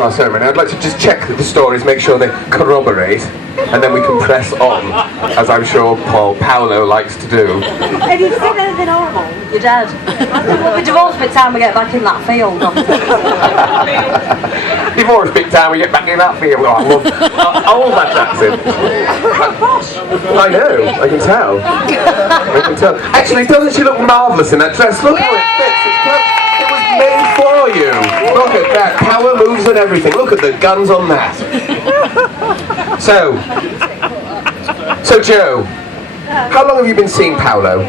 our ceremony, I'd like to just check that the stories, make sure they corroborate, and then we can press on, as I'm sure Paulo likes to do. If you've seen anything horrible, you're dead. We'll be divorced by the time we get back in that field. Divorced big time we get back in that field. Oh, I love all that accent. I know, I can tell. I can tell. Actually, doesn't she look marvellous in that dress? Look how it fits. It's perfect. Made for you. Look at that. Power moves and everything. Look at the guns on that. So Joe, how long have you been seeing Paulo?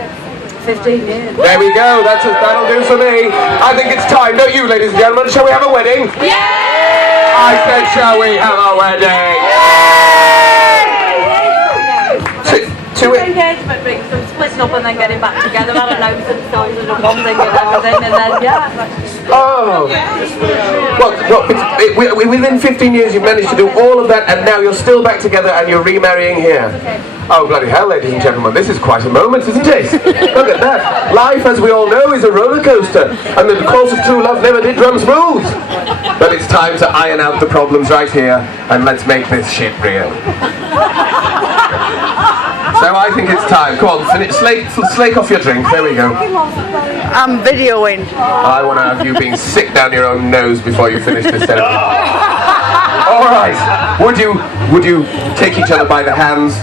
15 years. There we go. That'll do for me. I think it's time, don't you, ladies and gentlemen? Shall we have a wedding? Yeah! I said, shall we have a wedding? Two engagement rings and splitting up and then getting back together. I don't know, some stories of bonding and everything, and then Oh, within 15 years you've managed to do all of that, and now you're still back together and you're remarrying here. Oh, bloody hell, ladies and gentlemen, this is quite a moment, isn't it? Look at that. Life, as we all know, is a roller coaster, and the course of true love never did run smooth. But it's time to iron out the problems right here, and let's make this shit real. So I think it's time. Come on, slake off your drink. There we go. I'm videoing. I want to have you being sick down your own nose before you finish this ceremony. All right. Would you take each other by the hands?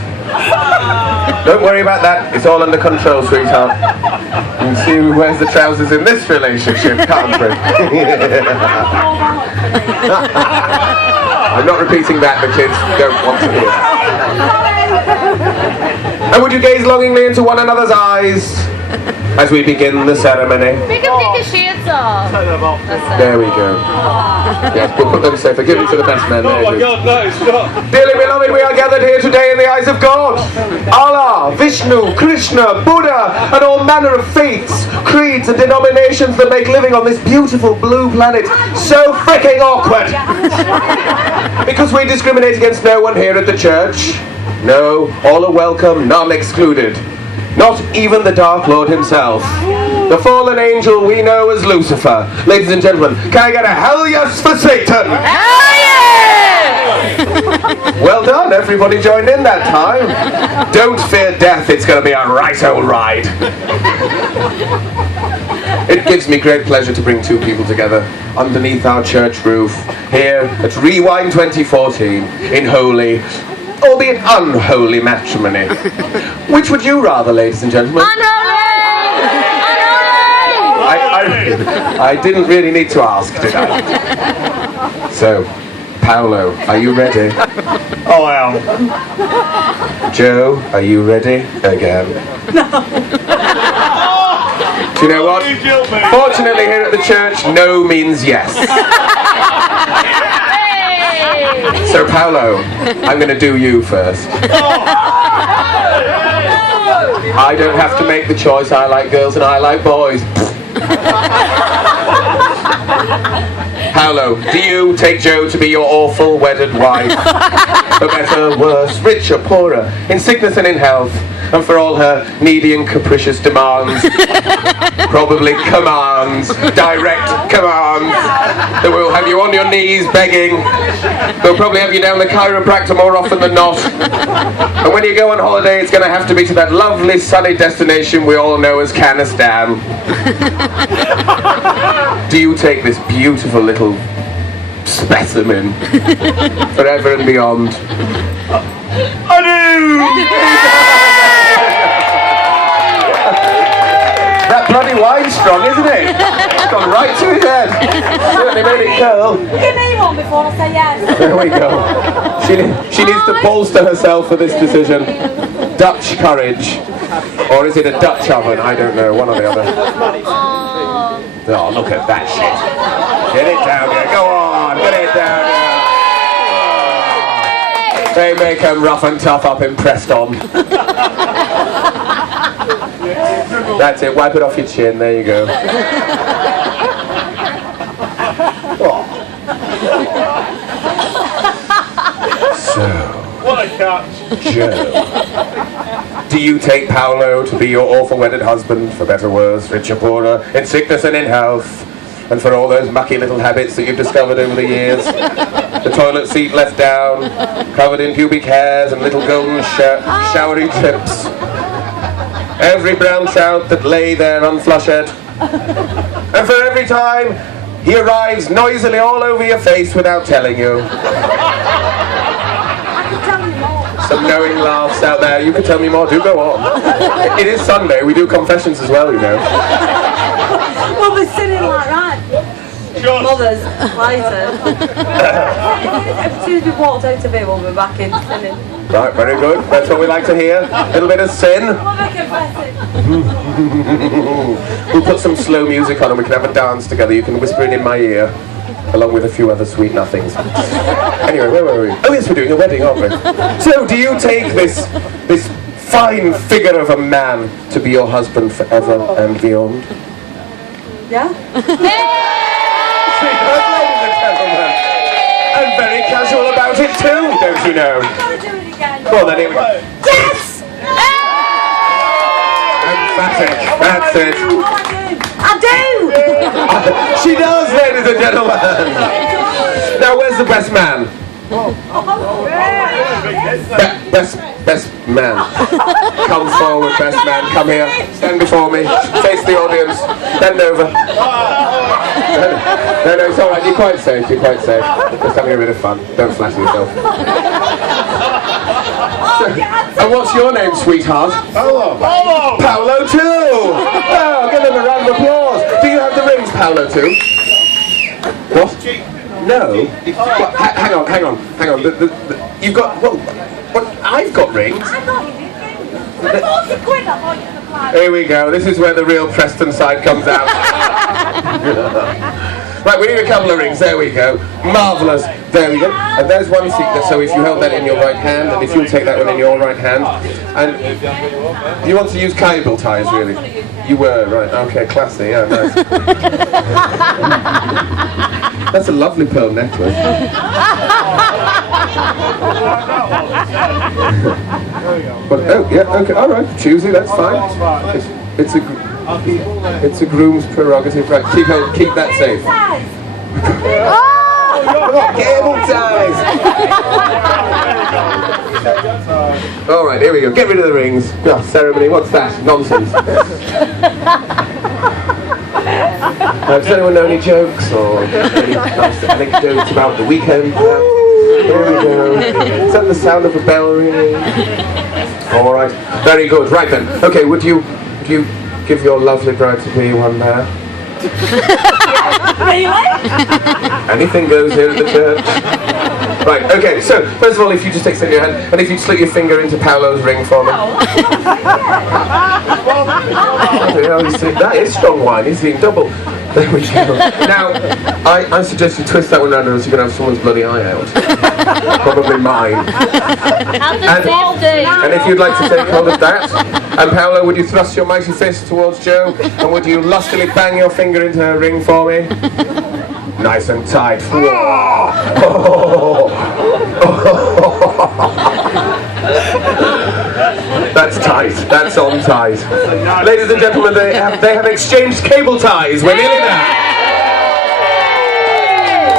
Don't worry about that. It's all under control, sweetheart. You can see who wears the trousers in this relationship, can't we? I'm not repeating that. The kids don't want to hear that. And would you gaze longingly into one another's eyes as we begin the ceremony? We can take the shades off. There we go. Yes, we'll put them safer. Give it to the best man. Oh my God, no, stop. Dearly beloved, we are gathered here today in the eyes of God. Allah, Vishnu, Krishna, Buddha, and all manner of faiths, creeds, and denominations that make living on this beautiful blue planet so fricking awkward. Because we discriminate against no one here at the church. No, all are welcome, none excluded. Not even the Dark Lord himself. The fallen angel we know as Lucifer. Ladies and gentlemen, can I get a hell yes for Satan? Hell yes! Well done, everybody joined in that time. Don't fear death, it's going to be a right old ride. It gives me great pleasure to bring two people together underneath our church roof here at Rewind 2014 in holy, albeit unholy matrimony. Which would you rather, ladies and gentlemen? Unholy! I didn't really need to ask, did I? So, Paulo, are you ready? Oh, I am. Joe, are you ready? Again. No. Do you know what? Fortunately here at the church, no means yes. So Paulo, I'm going to do you first. I don't have to make the choice. I like girls and I like boys. Paulo, do you take Joe to be your awful wedded wife? For better, worse, richer, poorer, in sickness and in health, and for all her needy and capricious demands, probably commands, direct commands, that will have you on your knees begging. They'll probably have you down the chiropractor more often than not. And when you go on holiday, it's going to have to be to that lovely sunny destination we all know as Canistan. Do you take this beautiful little specimen forever and beyond? I do! That bloody wine's strong, isn't it? It's gone right to his head. Certainly made it curl. Give me one before I say yes. There we go. She needs to bolster herself for this decision. Dutch courage. Or is it a Dutch oven? I don't know. One or the other. Oh, look at that shit. Get it down there. Go on. Get it down there. They make them rough and tough up in Preston. That's it. Wipe it off your chin. There you go. Oh. So, What a catch. Joe, do you take Paulo to be your awful wedded husband, for better or worse, rich or poorer, in sickness and in health, and for all those mucky little habits that you've discovered over the years. The toilet seat left down, covered in pubic hairs and little golden showery trips. Every brown trout that lay there unflushed. And for every time he arrives noisily all over your face without telling you. Some knowing laughs out there. You can tell me more. Do go on. It is Sunday. We do confessions as well, you know. Well, we're sitting like that. Mothers, later. As soon as we walked out of here, we'll be back in sinning. Right, very good. That's what we like to hear. A little bit of sin. We'll put some slow music on and we can have a dance together. You can whisper it in my ear, along with a few other sweet nothings. Anyway, where were we? Oh yes, we're doing a wedding, aren't we? So, do you take this fine figure of a man to be your husband forever and beyond? Yeah? Ladies and gentlemen. And very casual about it too, don't you know? Gotta do it again. Go on then, here we go. Yes! Emphatic, that's it. Oh, I do! She does, ladies and gentlemen. Now, where's the best man? Best man. Come forward, best man. Come here. Stand before me. Face the audience. Bend over. No, it's all right. You're quite safe. You're quite safe. Just having a bit of fun. Don't flatter yourself. And what's your name, sweetheart? Paulo. Paulo too. Oh, give him a round of applause. Do you have the rings, Paulo too? What? No. Well, hang on. You've got what? I've got rings. I thought you did. For 40 quid, I thought you could apply. Here we go. This is where the real Preston side comes out. Right, we need a couple of rings. There we go. Marvellous. There we go. And there's one secret. So if you held that in your right hand, and if you'll take that one in your right hand, and you want to use cable ties, really? You were right. Okay, classy. Yeah, nice. That's a lovely pearl necklace. But, oh, yeah, okay, all right. Choosy, that's fine. It's a groom's prerogative. Right, keep that safe. Cable ties. All right, here we go. Get rid of the rings. Oh, ceremony. What's that? Nonsense. Does anyone know any jokes or any nice anecdotes about the weekend? Here we go. Is that the sound of a bell ringing? All right. Very good. Right then. Okay. Would you give your lovely bride to be one there? Really? Anything goes here at the church. Right, okay, so first of all, if you just extend your hand, and if you slip your finger into Paulo's ring for me. That is strong wine, he's eating double. There we go. Now, I suggest you twist that one around or else you're going to have someone's bloody eye out. Probably mine. And if you'd like to take hold of that, and Paulo, would you thrust your mighty fist towards Jo, and would you lustily bang your finger into her ring for me? Nice and tight. That's tight. That's on tight. Ladies and gentlemen, they have exchanged cable ties. We're nearly there.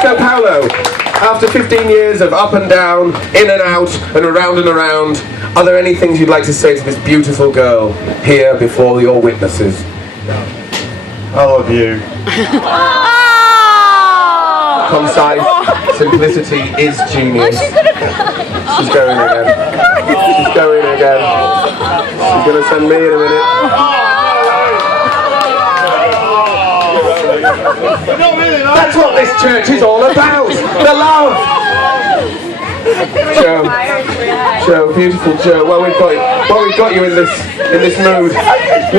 So, Paulo, after 15 years of up and down, in and out, and around, are there any things you'd like to say to this beautiful girl here before your witnesses? I love you. Concise, simplicity is genius. She's going again. She's going again. She's going to send me in a minute. That's what this church is all about. The love. Jo, beautiful Jo. Well, we've got you in this mood.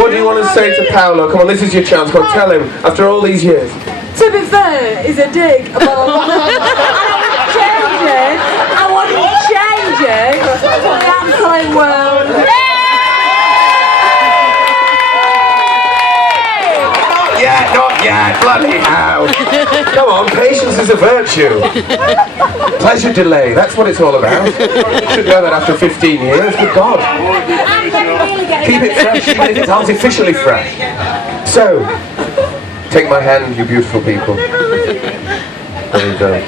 What do you want to say to Paulo? Come on, this is your chance. Come on, tell him. After all these years. To be fair, is a dig, but I wouldn't change it for the absolute world. Not yet, bloody hell. Come on, patience is a virtue. Pleasure delay, that's what it's all about. Should know that after 15 years, good God. Keep it fresh, even if it's artificially fresh. So, Take my hand, you beautiful people. There you go.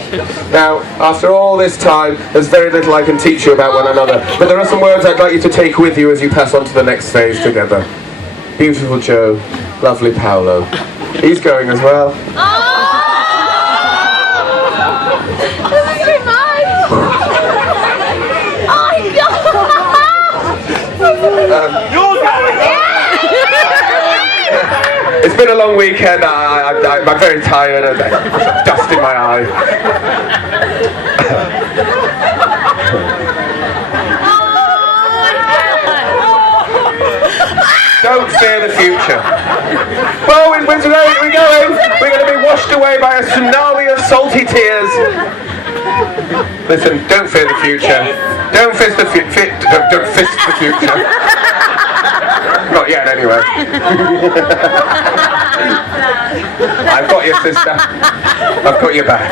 Now, after all this time, there's very little I can teach you about one another, but there are some words I'd like you to take with you as you pass on to the next phase together. Beautiful Joe, lovely Paulo. He's going as well. It's been a long weekend. I'm very tired. I've got dust in my eye. Don't fear the future. Well, we're going. We're going to be washed away by a tsunami of salty tears. Listen, don't fear the future. Don't fist the future. Don't fist the future. Not yet, anyway. I've got you, sister. I've got your back.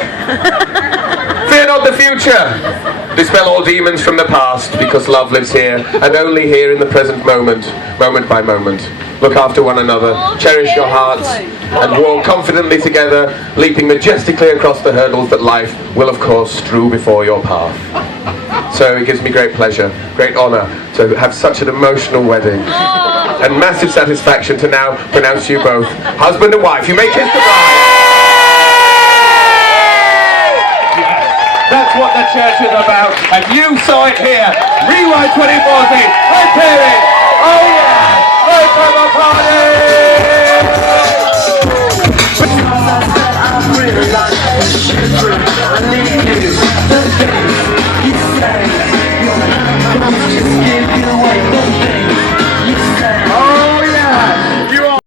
Fear not the future. Dispel all demons from the past, because love lives here, and only here in the present moment, moment by moment. Look after one another, cherish your hearts, and walk confidently together, leaping majestically across the hurdles that life will, of course, strew before your path. So it gives me great pleasure, great honour to have such an emotional wedding, and massive satisfaction to now pronounce you both husband and wife. You may kiss the bride. That's what the church is about, and you saw it here. Rewind 2040. Let's hear it. Oh yeah, let's have a party.